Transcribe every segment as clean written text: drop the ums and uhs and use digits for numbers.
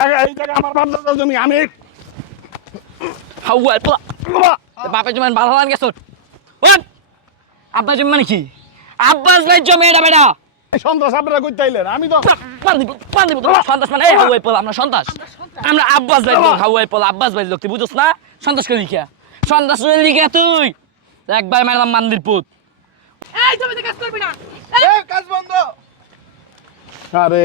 এই জায়গা আমার বাপ দাদার জমি আমি হাওয়াই পোলা বাপের জমি ভালো হওয়ান গেছ আব্বার জমি মানে কি আব্বাস ভাই জমি এটা বেটা সন্ত্রাস আপনারা করতে আইলেন আমি তো সন্তাস মানে হাওয়াই পোলা আমরা সন্তাস আমরা আব্বাস ভাই লোক হাওয়াই পোলা আব্বাস ভাই লোক তুই বুঝছ না সন্তাস করে লিখিয়া সন্তাস করে লিখিয়া তুই একবার ম্যাডাম মান্দির পুত এই জমিতে কাজ করবি না এই কাজ বন্ধ। আরে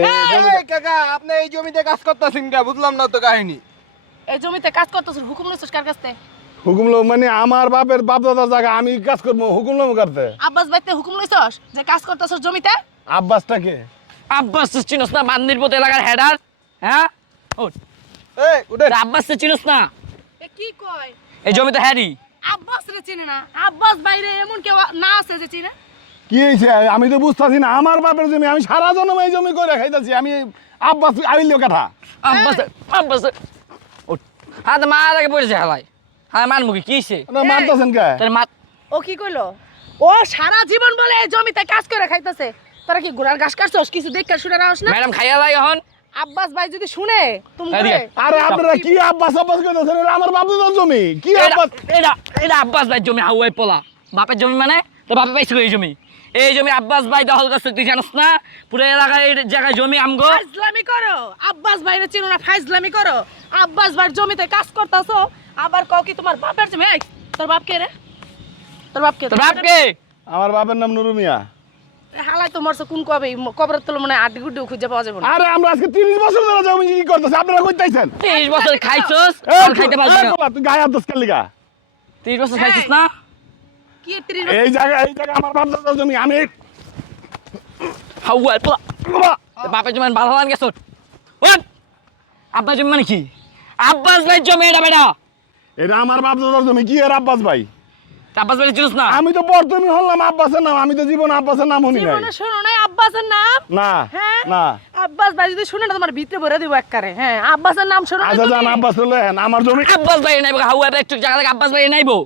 এই কাকা আপনি এই জমিতে কাজ করতেছেন কে বুঝলাম না তো কাহিনী। এই জমিতে কাজ করতেছ হুকুম লইছস কার কাছে হুকুম লো মানে আমার বাপের বাপ দাদার জায়গা আমি কাজ করবো হুকুম লো করতে আব্বাস ভাইতে হুকুম লইছস যে কাজ করতেছস জমিতে আব্বাসটাকে আব্বাস চিনস না মান্দির পুত এলাকার হেডার হ্যাঁ ওঠ এই উঠে আব্বাস চিনস না এ কি কয় এই জমিতে হ্যারি আব্বাস রে চিনে না আব্বাস বাইরে এমন কেউ না আছে যে চিনে কি হয়েছে আমি তো বুঝতেছি না আমার বাপের জমি আমি সারা জন্ম এই জমি করে খাইতেছি আমি আব্বাস আইলিও কথা আব্বাস আব্বাস ওঠ হাত মার আগে পড়েছে হালাই হ্যাঁ মান মুখে কি হইছে আপনারা মারতেছেন কে তোর মা ও কি কইলো ও সারা জীবন বলে এই জমিতে কাজ করে খাইতেছে তোরা কি ঘোড়ার ঘাস কাটছস কিছু দেখে শুনে রাখস না ম্যাডাম খাইয়া লাই এখন আব্বাস ভাই যদি শুনে তুমি এদিকে। আরে আপনারা কি আব্বাস আব্বাস করতেছেন এটা আমার বাপ দাদার জমি কি আব্বাস এটা এটা আব্বাস ভাই জমি হাওয়াই পোলা বাপের জমি মানে তো বাপে পাইছিল এই জমি আব্বাস ভাই দখল করছে তুই জানোস না পুরো এলাকায় এই জায়গায় জমি আমগো ফাইজলামি করো আব্বাস ভাইরে চিনো না ফাইজলামি করো আব্বাস ভাইয়ের জমিতে কাজ করতাছো আবার কও কি তোমার বাপের জমি এই তোর বাপ কে রে তোর বাপ কে তোর বাপকে আমার বাপের নাম নুরু মিয়া হালাই তো মরছে কোন কবে কবরের তলে মনে আড্ডি গুড্ডি খুঁজে পাওয়া যাবে না আরে আমরা আজকে 30 বছর ধরে জমি কি করতেছি আপনারা কইতাইছেন 30 বছর খাইছস আর খাইতে পারবি না তুই গায়ে হাত দোস লিগা 30 বছর খাইছস না কি 30 এই জায়গা আমার বাপ দাদার জমি আমি হাওয়াই পোলা বাপের জমি ভালো হওয়ান গেছ ওঠ আব্বাস জমি মানে কি আব্বাস ভাই জমি এটা বেটা এটা আমার বাপ দাদার জমি কি এর আব্বাস ভাই আব্বাস ভাই চিনস না আমি তো প্রথমে হলাম আব্বাসের নাম আমি তো জীবন আব্বাসের নাম শুনি নাই জীবনে শোনো নাই আব্বাসের নাম না হ্যাঁ না আব্বাস ভাই যদি শুনে না তোমার ভিতরে ভরে দিব একবারে হ্যাঁ আব্বাসের নাম শোনো না আচ্ছা জান তুমি? আব্বাস হলো আমার জমি আব্বাস ভাই নাইবো হাওয়াই ভাই একটু জায়গা থেকে আব্বাস ভাই নাইবো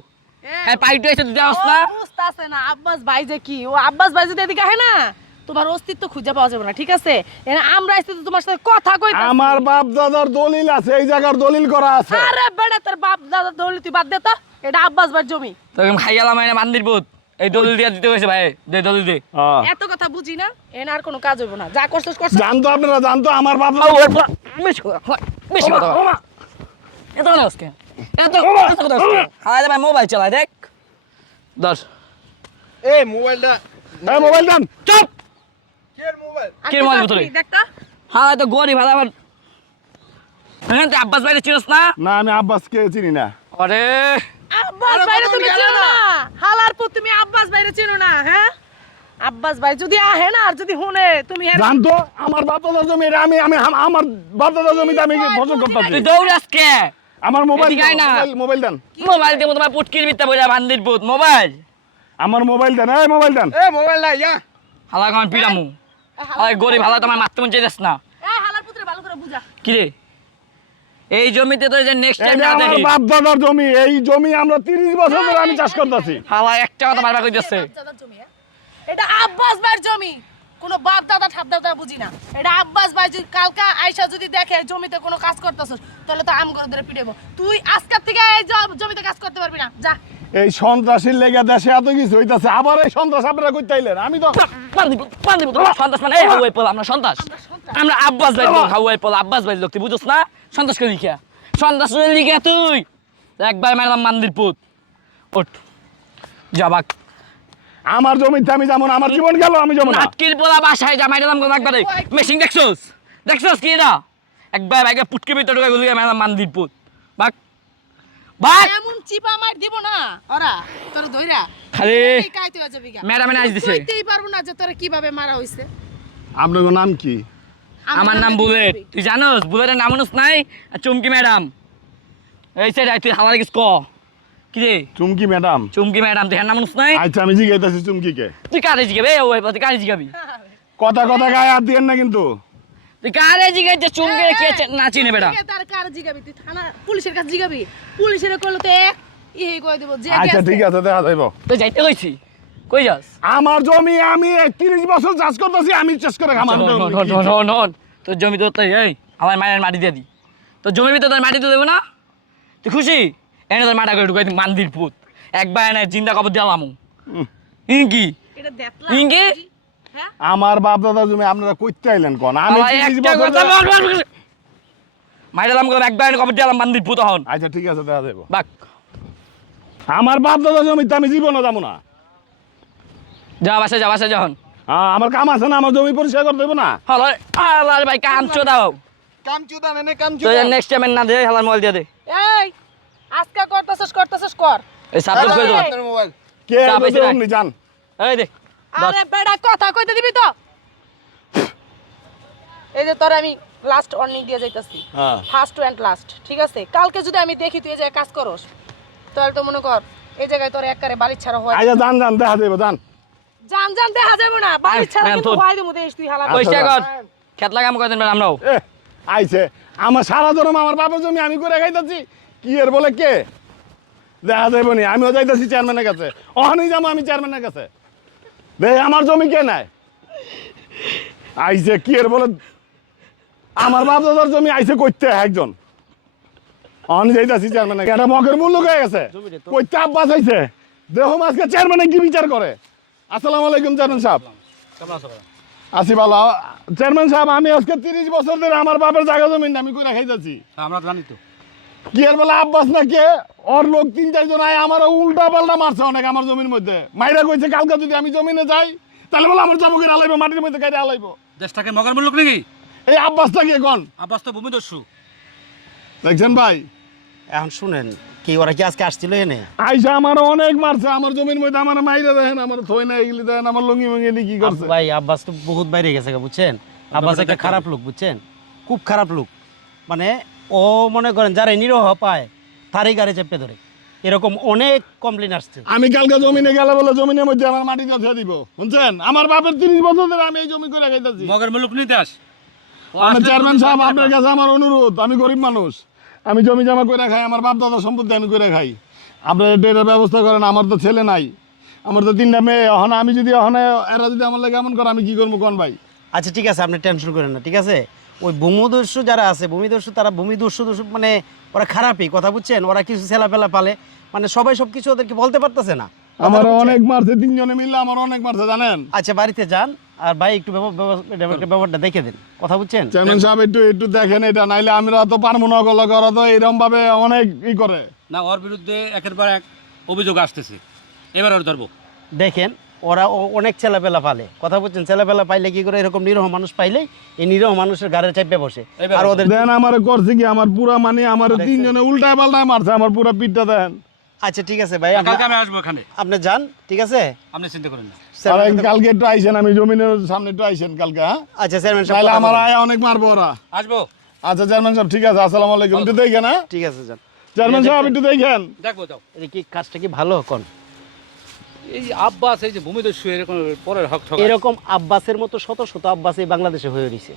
হ্যাঁ পাইটু এসে তুই যাস না ও বুঝতাছে না আব্বাস ভাই যে কি ও আব্বাস ভাই যদি এদিকে আহে না তোমার অস্তিত্ব খুঁজে পাওয়া যাবে না ঠিক আছে এরা আমরা আইছি তো তোমার সাথে কথা কইতাছি আমার বাপ দাদার দলিল আছে এই জায়গার দলিল করা আছে আরে বেটা তোর বাপ দাদা দৌলি তুই বাদ দে তো এটা আব্বাস ভাইয়ের জমি তোকে খাইয়ালাম এনে মান্দির পুত এই দলিল দিয়া দিতে হয়েছে ভাই দে দলিল দে হ্যাঁ। এত কথা বুঝি না এনে আর কোনো কাজ হইব না যা করছস করছস জানতো আপনারা জানতো আমার বাপ বেশি কথা বেশি কথা এত কথা আজকে এত কথা আজকে হায় ভাই মোবাইল চালায় দেখ দশ এই মোবাইলটা এই মোবাইল দেন চুপ কি এর মোবাইল? কি মোবাইল ভিতরে? দেখতা হায় তো গরিব হায় আমার হ্যাঁ তুই আব্বাস ভাই চিনস না না আমি আব্বাসকে চিনি না আরে আব্বাস আরে ভাইরে বাবা, তুমি গেল চিনো না। না হালার পুত তুমি আব্বাস ভাইরে চিনো না হ্যাঁ আব্বাস ভাই যদি আহে না আর যদি শুনে তুমি জানতো আমার বাপ দাদার জমি এটা আমি আমি আমার বাপ দাদার জমিতে আমি ফসল করতেছি তুই দৌড়াস কে আমার মোবাইল এদিকে আয় না। মোবাইল দেন মোবাইল দিয়ে তোমার পুটকির মিথ্যা বইরা বান্দির পুত মোবাইল আমার মোবাইল দেন এই মোবাইল দেন এই মোবাইলটা ইয়া হালা কামান পিরামু হায় গরিব হালা তোমার মারতে মন চাইছিস না এই হালার পুত্রে ভালো করে বুঝা কি রে এই জমিতে তো যে নেক্সট টাইম এটা না আমার দেখি বাপ দাদার জমি এই জমি আমরা 30 বছর ধরে আমি চাষ করতেছি হালা একটা কথা মারবা কইতেছে দাদার জমি হ্যাঁ? এটা আব্বাস ভাইয়ের জমি কোনো বাপ দাদা ঠাপ দাদা বুঝি না এটা আব্বাস ভাই যদি কালকা আয়সা যদি দেখে জমিতে কোনো কাজ করতেছস তাহলে তো আম করে ধরে পিটাবো তুই আজকের থেকে এই জমিতে কাজ করতে পারবি না যা এই সন্ত্রাসীর লেগে দেশে এত কিছু হইতাছে আবার এই সন্ত্রাস আপনারা করতে আইলেন আমি তো পান্দিব সন্তাস মানে এই হাওয়াই পোলা আমরা সন্তাস আমরা আব্বাস ভাই লোক হাওয়াই পোলা আব্বাস ভাই লোক তুই বুঝছ না সন্তাস করে লিখিয়া সন্তাস করে লিখিয়া তুই একবার ম্যাডাম মান্দির পুত ওঠ যাবাক আমার জমিতে আমি যাবো না আমার জীবন গেল আমি যাবো না নাটকির পোলা বাসায় যা ম্যাডাম কোন একবারে মেশিন দেখছস কি না একবার একবার পুটকে ভিতরে ঢুকে গেলি ম্যাডাম মান্দির পুত বাক বাক এমন চিপা মার দিব না ওরা তোর ধইরা খালি এই কাইতে হয়ে যাবি গা ম্যাডাম এনে আইস দিছে কইতেই পারবো না যে তোরা কিভাবে মারা হইছে আপনার নাম কি আমার নাম বুলেট তুই জানোস বুলেটের নাম অনুস নাই আর চুমকি ম্যাডাম এই সাইড তুই হাওয়ার গেছ ক কি রে চুমকি ম্যাডাম চুমকি ম্যাডাম তুই নাম অনুস নাই আচ্ছা আমি জিজ্ঞাসা চুমকিকে তুই কারে জিগাবে ওই তুই কারে জিগাবি কথা কথা গায়ে হাত দিয়েন না কিন্তু তুই কারে জিগাইছে চুমকি কে না চিনে বেটা তার কার জিগাবি তুই থানা পুলিশের কাছে জিগাবি পুলিশের করলে তো এক কই দেব যে আচ্ছা ঠিক আছে দেখা যাইব তুই যাইতে কইছি কই যাস আমার জমি আমি 30 বছর চাষ করতেছি আমি চাষ করে খামার তোর জমি তো তাই এই আমার মায়ের মাটি দিয়ে দি তো জমির ভিতরে তোর মাটি তো দেবো না তুই খুশি এনে তোর মাটা করে ঢুকাই মান্দির পুত একবার এনে জিন্দা কবর দিলাম ইনকি এটা দেখলা ইনকি হ্যাঁ আমার বাপ দাদা জমি আপনারা কইতে আইলেন কোন আমি আমার 30 একটা বছর কথা ধরে- মাইরালাম করে একবার এনে কবর দিলাম মান্দির পুত হন আচ্ছা ঠিক আছে দেখা যাবো বাক আমার বাপ দাদা জমিতে আমি জীবনও যাবো না যা বাসা যখন হ্যাঁ, আমার কাম আছে না আমার জমি পরিষ্কার করে দেবো না হলো আল্লাহ ভাই কাম চোদাও কামচুদা নেনে তো কামচুদা নেক্সট টাইম না দে হালার মোবাইল দিয়ে দে এই আজকে করতেছস কর এই সাবস্ক্রাইব করে দাও আপনার মোবাইল কে চা বলছে পাইছে না? অমনি জান এই দে আরে বেটা কথা কইতে দিবি তো এই যে তোর আমি লাস্ট ওয়ার্নিং দিয়ে যাইতাছি হ্যাঁ ফার্স্ট এন্ড লাস্ট ঠিক আছে কালকে যদি আমি দেখি তুই এই জায়গায় কাজ করস তাহলে তো মনে কর এই জায়গায় তোর একবারে বালির ছাড়া হয় আচ্ছা জান জান দেখা যাবো জান জান দেখা যাবে না বালির ছাড়া ম্যাম, কিন্তু তোর- হয় দেবো দেশ তুই হালা পয়সা কর হ্যাঁ। খেত লাগাম কয়দিন পর আমরাও এ আইছে আমার সারা জনম আমার বাবার জমি আমি করে খাইতেছি কি এর বলে কে দেখা যাইব নি আমিও যাইতেছি চেয়ারম্যানের কাছে অহানি যাবো আমি চেয়ারম্যানের কাছে দে আমার জমি কে নাই আইছে কি এর বলে আমার বাপ দাদার জমি আইছে কইতে একজন অহানি যাইতেছি চেয়ারম্যানের কাছে। এটা মগের মূল্য হয়ে গেছে কইতে আব্বাস আইছে দেখো আজকে চেয়ারম্যানে কি বিচার করে আসসালামু আলাইকুম চেয়ারম্যান সাহেব আসি ভালো চেয়ারম্যান সাহেব আমি আজকে 30 বছর ধরে আমার বাপের জায়গা জমি আমি করে খাইতেছি আমরা জানি তো কি এর বলে আব্বাস না কে ওর লোক 3-4 জন আয় আমার উল্টা পাল্টা মারছে অনেক আমার জমির মধ্যে মাইরা কইছে কালকে যদি আমি জমিনে যাই তাহলে বলে আমার যাবো কিনা আলাইবো মাটির মধ্যে কাইরে আলাইবো দেশটাকে মগার মূল্য নাকি এই আব্বাসটা কি এখন আব্বাস তো ভূমিদস্যু দেখছেন ভাই এখন শুনেন কি ওরা কি আজকে আসছিল এনে আইসা আমার অনেক মারছে আমার জমির মধ্যে আমার মাইরা দেখেন আমার থই না এগুলি দেখেন আমার লঙ্গি মঙ্গি নিয়ে কি করছে ভাই আব্বাস তো বহুত বাইরে গেছে গা, বুঝছেন আব্বাস একটা খারাপ লোক বুঝছেন খুব খারাপ লোক মানে ও মনে করেন যারা নিরহ পায় তারই গাড়ি চেপে ধরে এরকম অনেক কমপ্লেন আসছে আমি কালকে জমিনে গেলে বলে জমিনের মধ্যে আমার মাটি দিয়ে দিব বুঝছেন আমার বাপের 30 বছর ধরে আমি এই জমি করে খাইতেছি মগার মূল্য নিতে আস আমি চেয়ারম্যান সাহেব আপনার কাছে আমার অনুরোধ আমি গরিব মানুষ আমি জমি জমা করে খাই আমার বাপ দাদার সম্পত্তি আমি করে খাই আপনার ডেটের ব্যবস্থা করেন আমার তো ছেলে নাই আমার তো 3টা মেয়ে এখন আমি যদি এখন এরা যদি আমার লাগে এমন করে আমি কি করবো কোন ভাই আচ্ছা ঠিক আছে আপনি টেনশন করেন না ঠিক আছে ওই ভূমিদস্যু যারা আছে ভূমিদস্যু তারা ভূমিদস্যু মানে ওরা খারাপই কথা বুঝছেন ওরা কিছু ছেলাপেলা পালে মানে সবাই সব কিছু ওদেরকে বলতে পারতেছে না আমার কথাটা বুঝছেন? অনেক মারছে 3 জনে মিললে আমার অনেক মারছে জানেন আচ্ছা বাড়িতে যান আর ভাই একটু ব্যাপারটা দেখে দিন কথা বুঝছেন চেয়ারম্যান সাহেব একটু একটু দেখেন এটা নাইলে আমরা তো পারবো না ওগুলো করা তো এরকম ভাবে অনেক ই করে না ওর বিরুদ্ধে একের পর এক অভিযোগ আসতেছে এবার ওর ধরবো দেখেন ওরা অনেক ছেলেপেলা পালে কথা বলছেন ছেলেপেলা পাইলে কি করে এরকম নিরহ মানুষ পাইলে এই নিরহ মানুষের গাড়ি চাপে বসে আর ওদের দেন আমার করছে কি আমার পুরা মানে আমার 3 জনে উল্টায় পাল্টায় মারছে আমার পুরা পিঠটা দেন আচ্ছা ঠিক আছে ভাই কালকে আমি আসবো এখানে আপনি যান ঠিক আছে আপনি চিন্তা করেন না আর কালকে একটু আইসেন আমি জমিনের সামনে একটু আইসেন কালকে হ্যাঁ আচ্ছা চেয়ারম্যান তাহলে সাহেব আমার আয় অনেক মারবো ওরা আসবো আচ্ছা চেয়ারম্যান সাহেব ঠিক আছে আসসালামু আলাইকুম একটু দেখেন হ্যাঁ ঠিক আছে যান চেয়ারম্যান সাহেব একটু দেখেন দেখবো যাও এই কি কাজটা কি ভালো কোন এই যে আব্বাস এই যে ভূমিদস্যু এরকম পরের হক ঠক এরকম আব্বাসের মতো শত শত আব্বাস এই বাংলাদেশে হয়ে রয়েছে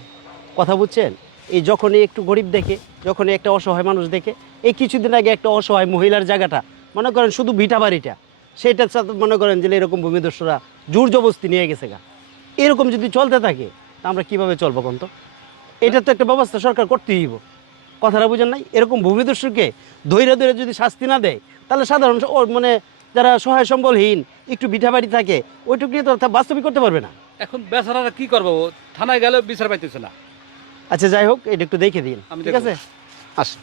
কথা বুঝছেন এই যখনই একটু গরিব দেখে যখনই একটা অসহায় মানুষ দেখে এই কিছুদিন আগে একটা অসহায় মহিলার জায়গাটা মনে করেন শুধু ভিটা বাড়িটা সেইটার সাথে মনে করেন যে এরকম ভূমিদস্যুরা জোর জবস্তি নিয়ে গেছে গা এরকম যদি চলতে থাকে তা আমরা কীভাবে চলবো কোন তো এটা তো একটা ব্যবস্থা সরকার করতেই হইব কথাটা বুঝেন নাই এরকম ভূমিদস্যুকে ধৈর্য ধরে যদি শাস্তি না দেয় তাহলে সাধারণ মানে যারা সহায় সম্বলহীন একটু ভিটা বাড়ি থাকে ওইটুকু নিয়ে তো বাস্তবিক করতে পারবে না এখন বেচারারা কি করবো ও থানায় গেলে বিচার পাইতেছে না আচ্ছা যাই হোক এটা একটু দেখে দিন আমি ঠিক দেখবো। আছে আসুন